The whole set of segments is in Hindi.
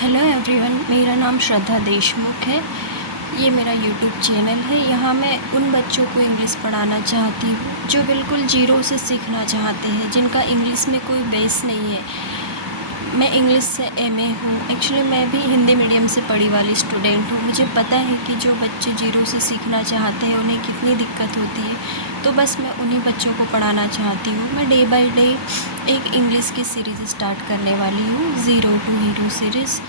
हेलो एवरीवन, मेरा नाम श्रद्धा देशमुख है। ये मेरा यूट्यूब चैनल है। यहाँ मैं उन बच्चों को इंग्लिश पढ़ाना चाहती हूँ जो बिल्कुल ज़ीरो से सीखना चाहते हैं, जिनका इंग्लिश में कोई बेस नहीं है। मैं इंग्लिश से एमए हूँ। एक्चुअली मैं भी हिंदी मीडियम से पढ़ी वाली स्टूडेंट हूँ। मुझे पता है कि जो बच्चे ज़ीरो से सीखना चाहते हैं उन्हें कितनी दिक्कत होती है। तो बस मैं उन्हीं बच्चों को पढ़ाना चाहती हूँ। मैं डे बाय डे एक इंग्लिश की सीरीज़ स्टार्ट करने वाली हूँ, ज़ीरो टू हीरो सीरीज़।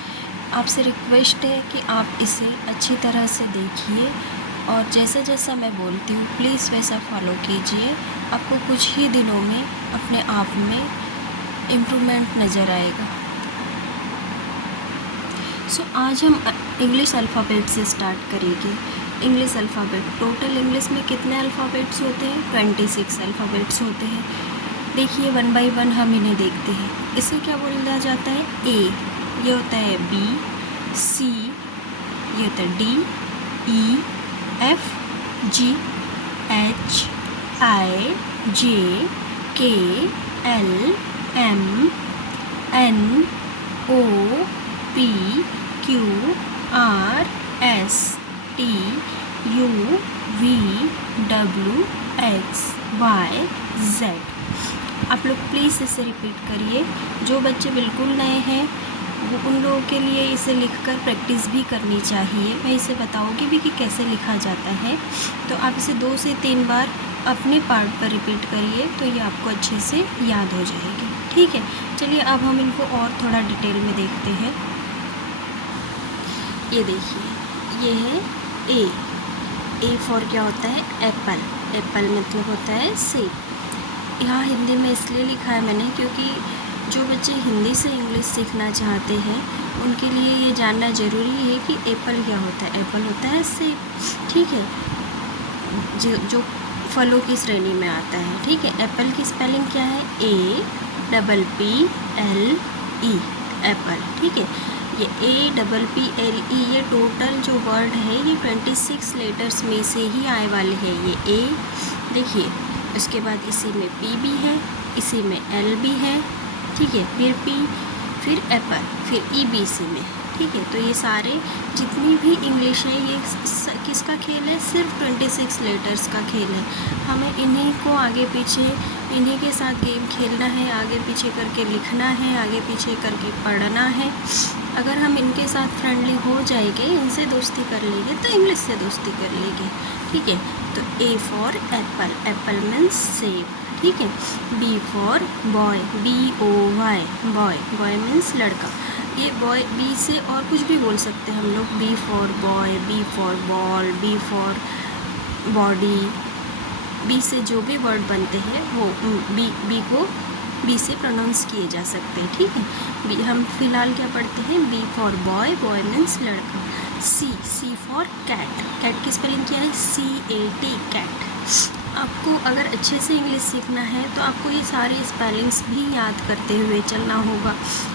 आपसे रिक्वेस्ट है कि आप इसे अच्छी तरह से देखिए और जैसा जैसा मैं बोलती हूँ प्लीज़ वैसा फॉलो कीजिए। आपको कुछ ही दिनों में अपने आप में इम्प्रूवमेंट नज़र आएगा। सो आज हम इंग्लिश अल्फ़ाबेट से स्टार्ट करेंगे। इंग्लिश अल्फ़ाबेट, टोटल इंग्लिश में कितने अल्फ़ाबेट्स होते हैं? 26 अल्फ़ाबेट्स होते हैं। देखिए वन बाय वन हम इन्हें देखते हैं। इसे क्या बोला जाता है? ए, ये होता है बी, सी, ये होता है D, E, F, G, H, I, J, K, L, M, N, O, P, Q, R, S, T, U, V, W, X, Y, Z. आप लोग प्लीज़ इसे रिपीट करिए। जो बच्चे बिल्कुल नए हैं वो उन लोगों के लिए इसे लिखकर प्रैक्टिस भी करनी चाहिए। मैं इसे बताऊंगी भी कि कैसे लिखा जाता है। तो आप इसे 2 से 3 बार अपने पार्ट पर रिपीट करिए तो ये आपको अच्छे से याद हो जाएगी। ठीक है, चलिए अब हम इनको और थोड़ा डिटेल में देखते हैं। ये देखिए, ये है ए। ए फॉर क्या होता है? एप्पल। एप्पल मतलब होता है सेब। यहाँ हिंदी में इसलिए लिखा है मैंने क्योंकि जो बच्चे हिंदी से इंग्लिश सीखना चाहते हैं उनके लिए ये जानना ज़रूरी है कि एप्पल क्या होता है। एप्पल होता है सेब। ठीक है, जो फलों की श्रेणी में आता है। ठीक है, एप्पल की स्पेलिंग क्या है? A double P L E, Apple. ठीक है, ये A double P L E, ये टोटल जो वर्ड है ये 26 लेटर्स में से ही आए वाले हैं। ये ए देखिए, उसके बाद इसी में पी भी है, इसी में एल भी है। ठीक है, फिर पी, फिर एप्पल, फिर ई बी सी में। ठीक है, तो ये सारे जितनी भी इंग्लिश है ये किसका खेल है? सिर्फ 26 लेटर्स का खेल है। हमें इन्हीं को आगे पीछे इन्हीं के साथ गेम खेलना है, आगे पीछे करके लिखना है, आगे पीछे करके पढ़ना है। अगर हम इनके साथ फ्रेंडली हो जाएंगे, इनसे दोस्ती कर लेंगे तो इंग्लिश से दोस्ती कर लेंगे। ठीक है, तो A for apple, apple means सेब। ठीक है, B for boy, B O Y, boy, boy means लड़का। ये बॉय, बी से और कुछ भी बोल सकते हैं हम लोग। B for boy, B for ball, B for body. B से जो भी वर्ड बनते हैं वो बी को बी से प्रोनाउंस किए जा सकते हैं। ठीक है, बी हम फिलहाल क्या पढ़ते हैं? B for boy, boy means लड़का। C, C for cat, cat की स्पेलिंग क्या है? C A T, cat. आपको अगर अच्छे से इंग्लिश सीखना है तो आपको ये सारे स्पेलिंग्स भी याद करते हुए चलना होगा,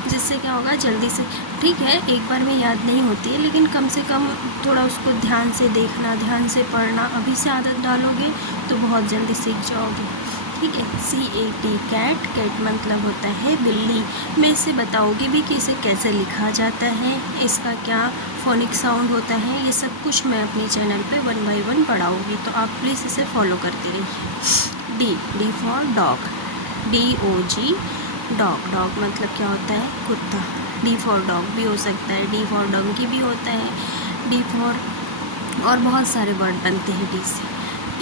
जिससे क्या होगा जल्दी से। ठीक है, एक बार में याद नहीं होती है लेकिन कम से कम थोड़ा उसको ध्यान से देखना, ध्यान से पढ़ना, अभी से आदत डालोगे तो बहुत जल्दी सीख जाओगे। ठीक है, C A T, cat. Cat मतलब होता है बिल्ली। मैं इसे बताऊँगी भी कि इसे कैसे लिखा जाता है, इसका क्या फोनिक साउंड होता है, ये सब कुछ मैं अपने चैनल पे 1 बाय 1 पढ़ाऊँगी, तो आप प्लीज़ इसे फॉलो करते रहिए। D, D for dog, D O G, dog. Dog मतलब क्या होता है? कुत्ता। डी फॉर डॉग भी हो सकता है, डी फॉर डंकी भी होता है, डी फॉर और बहुत सारे वर्ड बनते हैं डी से।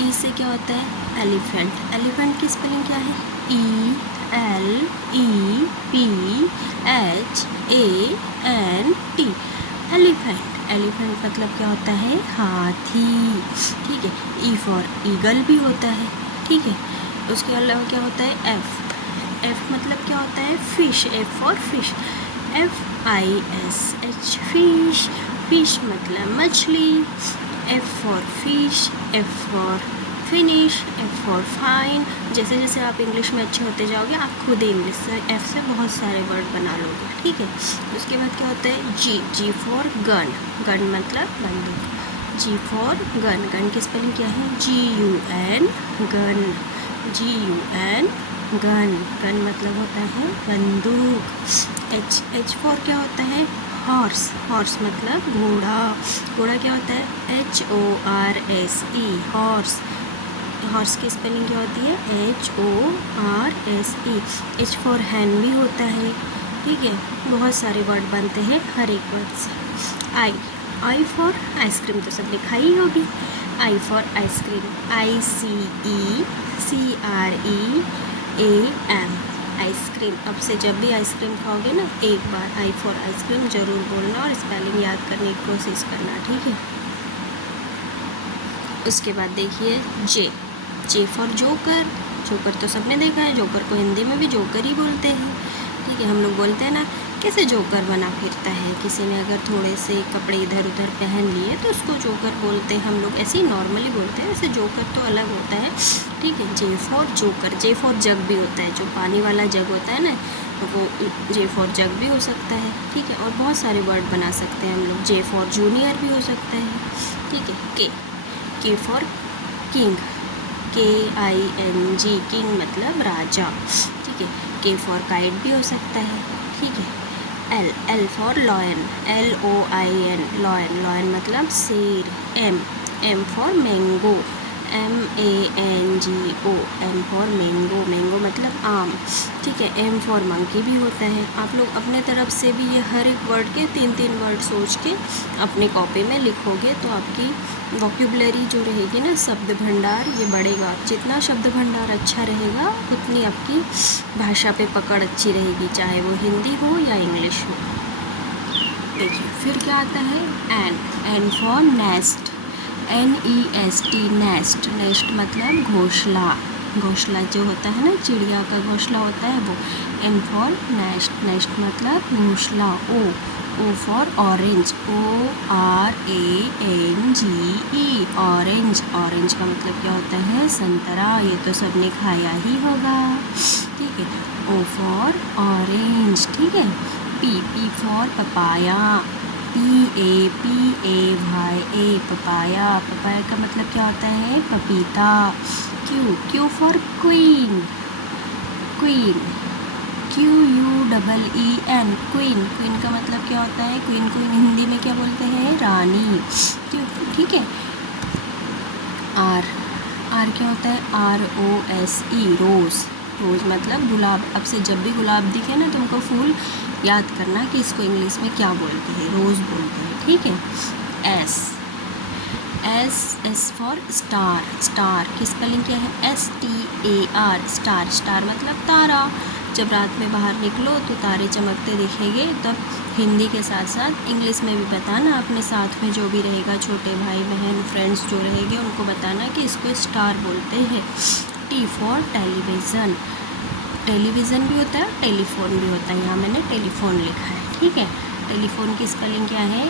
ई से क्या होता है? एलिफेंट। एलिफेंट की स्पेलिंग क्या है? E L E P H A N T, elephant. Elephant मतलब क्या होता है? हाथी। ठीक है, ई फॉर ईगल भी होता है। ठीक है, उसके अलावा क्या होता है? एफ। एफ मतलब क्या होता है? Fish. F for fish, F I S H, fish. Fish मतलब मछली। F for fish, F for finish, F for fine. जैसे जैसे आप इंग्लिश में अच्छे होते जाओगे आप खुद इंग्लिश से एफ से बहुत सारे वर्ड बना लोगे। ठीक है, उसके बाद क्या होता है? G, G for gun. Gun मतलब बंदूक। जी फॉर गन, गन की स्पेलिंग क्या है? G U N, gun. G U N, gun. Gun मतलब होता है बंदूक। एच, एच फॉर क्या होता है? हॉर्स, हॉर्स मतलब घोड़ा। घोड़ा क्या होता है? HORSE, horse. हॉर्स की स्पेलिंग क्या होती है? HORSE। H फॉर हैन भी होता है, ठीक है। बहुत सारे वर्ड बनते हैं हर एक वर्ड से। आई फॉर आइसक्रीम तो सब लिखा ही होगी। I for ice cream, ICECREAM, ice cream. अब से जब भी आइसक्रीम खाओगे ना, एक बार आई फॉर आइसक्रीम ज़रूर बोलना और स्पेलिंग याद करने की कोशिश करना, ठीक है। उसके बाद देखिए जे फॉर जोकर। जोकर तो सबने देखा है, जोकर को हिंदी में भी जोकर ही बोलते हैं, ठीक है। हम लोग बोलते हैं ना, कैसे जोकर बना फिरता है। किसी ने अगर थोड़े से कपड़े इधर उधर पहन लिए तो उसको जोकर बोलते हैं हम लोग, ऐसे ही नॉर्मली बोलते हैं। वैसे जोकर तो अलग होता है, ठीक है। J for joker. J for jug भी होता है, जो पानी वाला जग होता है ना, वो जे फॉर जग भी हो सकता है, ठीक है। और बहुत सारे वर्ड बना सकते हैं हम लोग। जे फॉर जूनियर भी हो सकता है, ठीक है। के फॉर किंग, KING, किंग मतलब राजा, ठीक है। के फॉर काइट भी हो सकता है, ठीक है। L for lion, LOIN, lion. Lion मतलब शेर। M for mango, MANGO, M for mango. Mango मतलब आम, ठीक है। एम फॉर मंकी भी होता है। आप लोग अपने तरफ से भी ये हर एक वर्ड के 3-3 वर्ड सोच के अपनी कॉपी में लिखोगे तो आपकी वोक्यूबलरी जो रहेगी ना, शब्द भंडार, ये बढ़ेगा। जितना शब्द भंडार अच्छा रहेगा उतनी आपकी भाषा पे पकड़ अच्छी रहेगी, चाहे वो हिंदी हो या इंग्लिश हो। देखिए फिर क्या आता है? N for nest, NEST, nest. Nest मतलब घोंसला। घोंसला जो होता है ना, चिड़िया का घोंसला होता है वो। एन फॉर नेस्ट, नेस्ट मतलब घोंसला। O for orange, ORANGE, orange. Orange का मतलब क्या होता है? संतरा। ये तो सबने खाया ही होगा, ठीक है। ओ फॉर ऑरेंज, ठीक है। P for papaya, PAPAYA, papaya. Papaya का मतलब क्या होता है? पपीता। Q for queen, queen, QUEEN, queen. Queen का मतलब क्या होता है? क्वीन को हिंदी में क्या बोलते हैं? रानी, ठीक है। आर क्या होता है? ROSE, रोज़। रोज़ मतलब गुलाब। अब से जब भी गुलाब दिखे ना तुमको फूल, याद करना कि इसको इंग्लिश में क्या बोलते हैं, रोज़ बोलते हैं, ठीक है। S for star. स्टार की स्पेलिंग क्या है? STAR, star. स्टार मतलब तारा। जब रात में बाहर निकलो तो तारे चमकते दिखेंगे, तब हिंदी के साथ साथ इंग्लिश में भी बताना। अपने साथ में जो भी रहेगा, छोटे भाई बहन फ्रेंड्स जो रहेंगे, उनको बताना कि इसको स्टार बोलते हैं। T for television. टेलीविज़न भी होता है, टेलीफोन भी होता है। यहाँ मैंने टेलीफोन लिखा है, ठीक है। टेलीफोन की स्पेलिंग क्या है?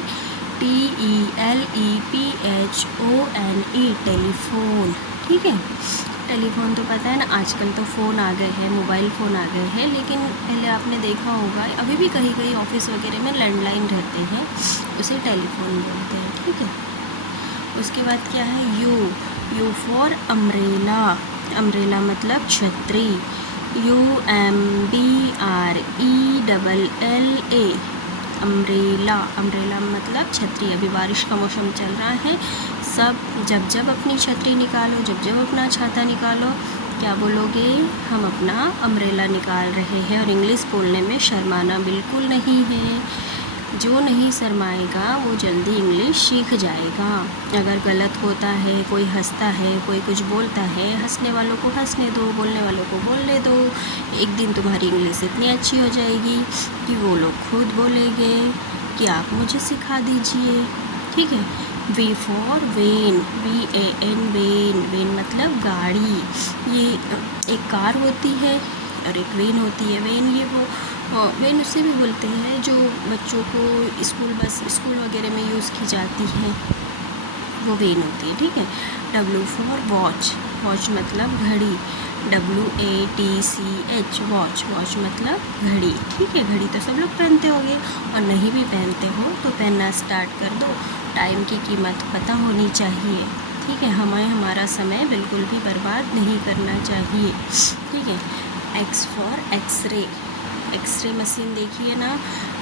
TELEPHONE, टेलीफोन, ठीक है। टेलीफोन तो पता है ना, आजकल तो फ़ोन आ गए हैं, मोबाइल फ़ोन आ गए हैं, लेकिन पहले आपने देखा होगा, अभी भी कहीं कहीं ऑफिस वगैरह में लैंडलाइन रहते हैं, उसे टेलीफोन बोलते हैं, ठीक है। उसके बाद क्या है? You for umbrella. अम्ब्रेला मतलब छतरी। UMBRELLA, umbrella. अम्ब्रेला मतलब छतरी। अभी बारिश का मौसम चल रहा है, सब जब अपनी छतरी निकालो, जब अपना छाता निकालो, क्या बोलोगे? हम अपना अम्ब्रेला निकाल रहे हैं। और इंग्लिश बोलने में शर्माना बिल्कुल नहीं है। जो नहीं शर्माएगा वो जल्दी इंग्लिश सीख जाएगा। अगर गलत होता है, कोई हंसता है, कोई कुछ बोलता है, हंसने वालों को हंसने दो, बोलने वालों को बोलने दो। एक दिन तुम्हारी इंग्लिश इतनी अच्छी हो जाएगी कि वो लोग खुद बोलेंगे कि आप मुझे सिखा दीजिए, ठीक है। V for van, VAN, van मतलब गाड़ी। ये एक कार होती है और एक वेन होती है। वेन ये वो वेन उसे भी बोलते हैं जो बच्चों को स्कूल वगैरह में यूज़ की जाती है, वो वेन होती है, ठीक है। W for watch. वॉच मतलब घड़ी। WATCH, watch. वॉच मतलब घड़ी, ठीक है। घड़ी तो सब लोग पहनते होंगे, और नहीं भी पहनते हो तो पहनना स्टार्ट कर दो। टाइम की कीमत पता होनी चाहिए, ठीक है। हमें हमारा समय बिल्कुल भी बर्बाद नहीं करना चाहिए, ठीक है। X for x-ray. X-ray machine देखिए ना,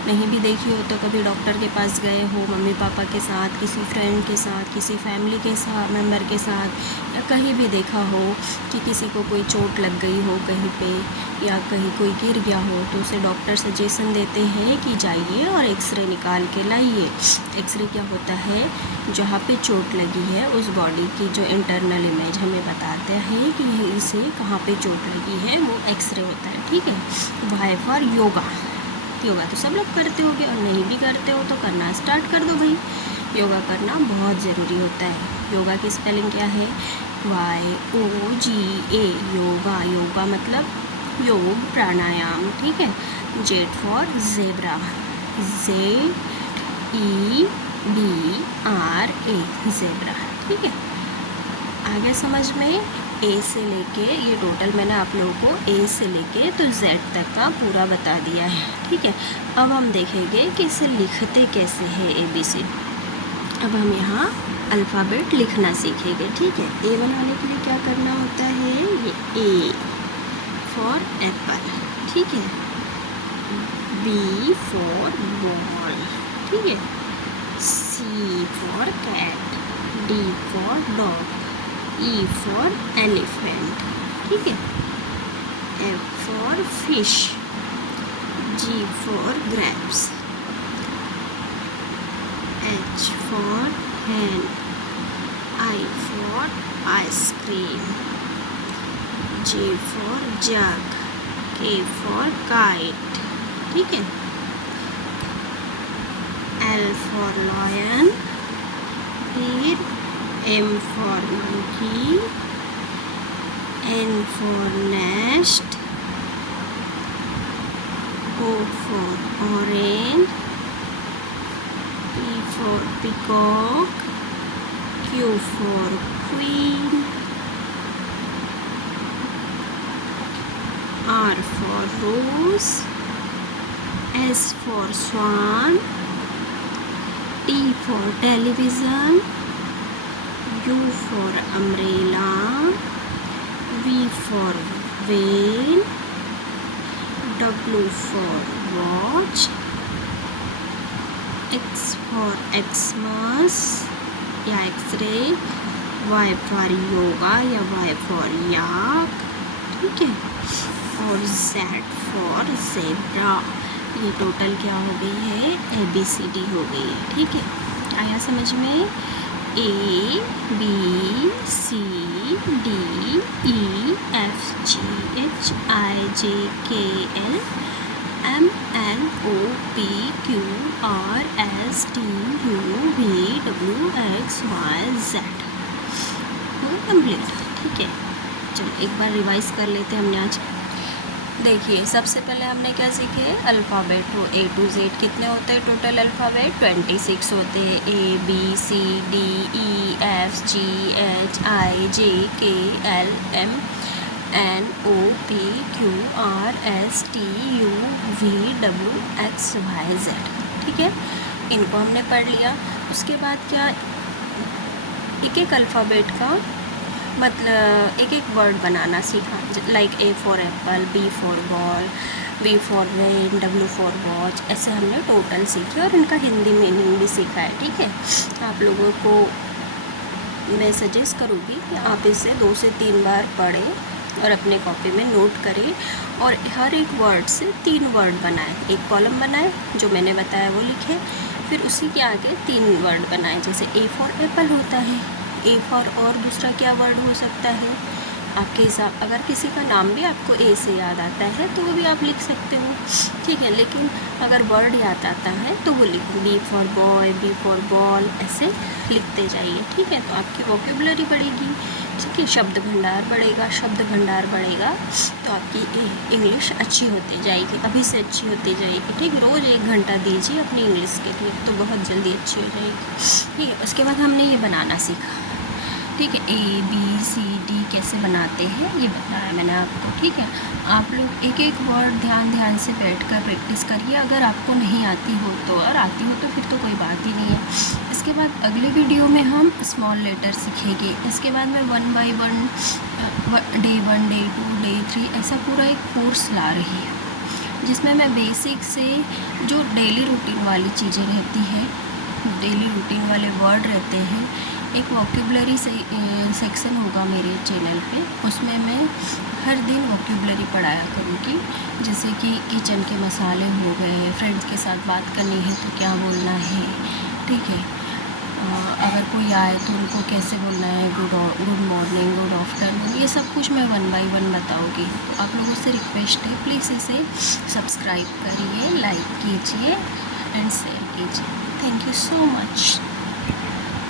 नहीं भी देखी हो तो कभी डॉक्टर के पास गए हो मम्मी पापा के साथ, किसी फ्रेंड के साथ, किसी फैमिली के साथ मेम्बर के साथ, या कहीं भी देखा हो कि किसी को कोई चोट लग गई हो कहीं पे या कहीं कोई गिर गया हो, तो उसे डॉक्टर सजेशन देते हैं कि जाइए और एक्सरे निकाल के लाइए। एक्सरे क्या होता है, जहाँ पे चोट लगी है उस बॉडी की जो इंटरनल इमेज हमें बताते हैं कि यह इसे कहाँ पे चोट लगी है, वो एक्सरे होता है। ठीक है। Y for yoga. योगा तो सब लोग करते होगे, और नहीं भी करते हो तो करना स्टार्ट कर दो भाई। योगा करना बहुत ज़रूरी होता है। योगा की स्पेलिंग क्या है, YOGA, योगा। योगा मतलब योग, प्राणायाम। ठीक है। Z for zebra, ZEBRA, zebra. ठीक है। आगे समझ में, ए से लेके, ये टोटल मैंने आप लोगों को ए से लेके तो जेड तक का पूरा बता दिया है। ठीक है। अब हम देखेंगे कि इसे लिखते कैसे हैं ABC। अब हम यहाँ अल्फ़ाबेट लिखना सीखेंगे। ठीक है। ए बनाने के लिए क्या करना होता है, ये ए फॉर एप्पल। ठीक है। B for ball. ठीक है। C for cat, D for dog, E for elephant। ठीक है। F for fish, G for grapes, H for hen, I for ice cream, J for jug, K for kite। ठीक है। L for lion, फिर M for monkey, N for nest, O for orange, P for peacock, Q for queen, R for rose, S for swan, T for television, U for umbrella, V for whale, W for watch, X for Xmas या X-ray, Y for yoga या Y for yak। ठीक है। और Z for zebra। ये टोटल क्या हो गई है, ABCD हो गई है। ठीक है। आया समझ में। A B C D E F G H I J K L M N O P Q R S T U V W X Y Z। हो कंप्लीट। ठीक है। चलो एक बार रिवाइज कर लेते हैं हमने आज। देखिए सबसे पहले हमने क्या सीखे, अल्फ़ाबेट हो A to Z कितने होते हैं टोटल अल्फ़ाबेट, 26 होते हैं। A B C D E F G H I J K L M N O P Q R S T U V W X Y Z। ठीक है। इनको हमने पढ़ लिया। उसके बाद क्या, एक एक अल्फ़ाबेट का मतलब एक एक वर्ड बनाना सीखा, like A for Apple, B for ball, B for rain, W for watch. ऐसे हमने टोटल सीखे और इनका हिंदी मीनिंग भी सीखा है। ठीक है। आप लोगों को मैं सजेस्ट करूँगी कि आप इसे 2 से 3 बार पढ़ें और अपने कॉपी में नोट करें और हर एक वर्ड से 3 वर्ड बनाएं। एक कॉलम बनाएं, जो मैंने बताया वो लिखें, फिर उसी के आगे 3 वर्ड बनाएं। जैसे A फॉर एप्पल होता है, A फॉर और दूसरा क्या वर्ड हो सकता है आपके हिसाब, अगर किसी का नाम भी आपको A से याद आता है तो वो भी आप लिख सकते हो। ठीक है। लेकिन अगर वर्ड याद आता है तो वो लिखो, B for boy, B for ball, ऐसे लिखते जाइए। ठीक है। तो आपकी वोकेबुलरी बढ़ेगी। ठीक है। शब्द भंडार बढ़ेगा, शब्द भंडार बढ़ेगा तो आपकी इंग्लिश अच्छी होती जाएगी, अभी से अच्छी होती जाएगी। ठीक। रोज़ 1 घंटा दीजिए अपनी इंग्लिश के लिए तो बहुत जल्दी अच्छी हो जाएगी। ठीक है। उसके बाद हमने ये बनाना सीखा। ठीक है। A B C D कैसे बनाते हैं ये बताया मैंने आपको। ठीक है। आप लोग एक एक वर्ड ध्यान से बैठकर प्रैक्टिस करिए। अगर आपको नहीं आती हो तो, और आती हो तो फिर तो कोई बात ही नहीं है। इसके बाद अगले वीडियो में हम स्मॉल लेटर सीखेंगे। इसके बाद मैं 1 by 1 डे 1 डे 2 डे 3 ऐसा पूरा एक कोर्स ला रही है। जिसमें मैं बेसिक से जो डेली रूटीन वाली चीज़ें रहती है, डेली रूटीन वाले वर्ड रहते हैं, एक वोकेबलरी सेक्शन होगा मेरे चैनल पे, उसमें मैं हर दिन वोकेबलरी पढ़ाया करूँगी। जैसे कि किचन के मसाले हो गए, फ्रेंड्स के साथ बात करनी है तो क्या बोलना है, ठीक है। अगर कोई आए तो उनको कैसे बोलना है, गुड मॉर्निंग, गुड आफ्टरनून, ये सब कुछ मैं 1 बाय 1 बताऊँगी। तो आप लोगों से रिक्वेस्ट है, प्लीज़ इसे सब्सक्राइब करिए, लाइक कीजिए एंड शेयर कीजिए। Thank you so much.